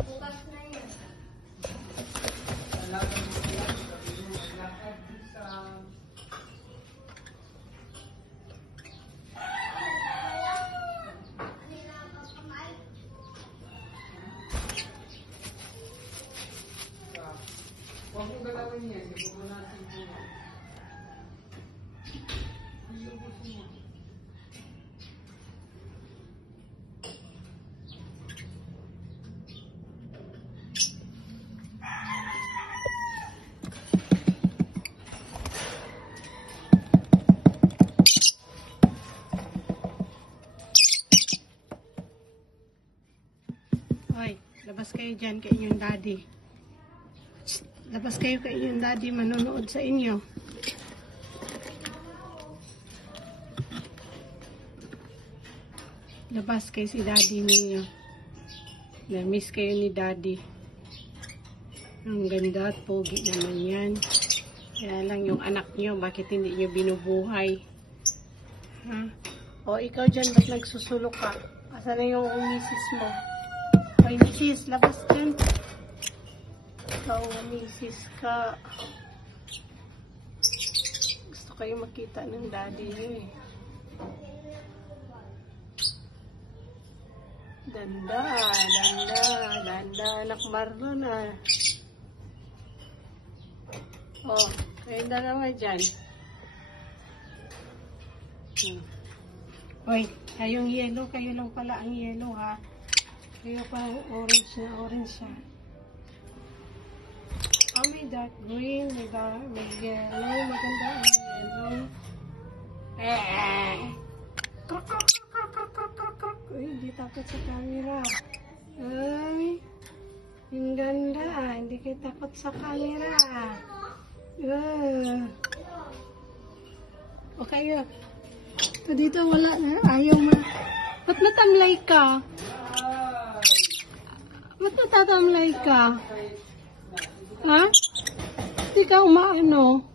Bukas na yun. Huwag mo galawin yan, hindi ko natin po. Hoy, labas kayo dyan kay inyong daddy. Labas kayo kay inyong daddy, manonood sa inyo. Labas kayo si daddy ninyo. Na-miss kayo ni daddy. Ang ganda at pogi naman yan. Kaya lang yung anak nyo, bakit hindi nyo binubuhay? Ha? O ikaw dyan, ba't nagsusulok ka? Asa na yung misis mo? Ay, misis, labas dyan. Ikaw, misis ka. Gusto kayo makita ng daddy nyo eh. Danda, anak Marlon ah. Oh, kayo dalawa dyan. Hoy, kayong yellow, kayo lang pala ang yellow ha. Kayo pa orange na orange ha. Oh, may dark green, may yellow, maganda ang yellow. Uy, hindi takot sa camera. Ay, ang ganda ah, hindi kayo takot sa camera. O kayo, ito dito wala na, ayaw mo. Ba't natamlay ka? Ba't natatamlay ka? Ha? Hindi ka umaano?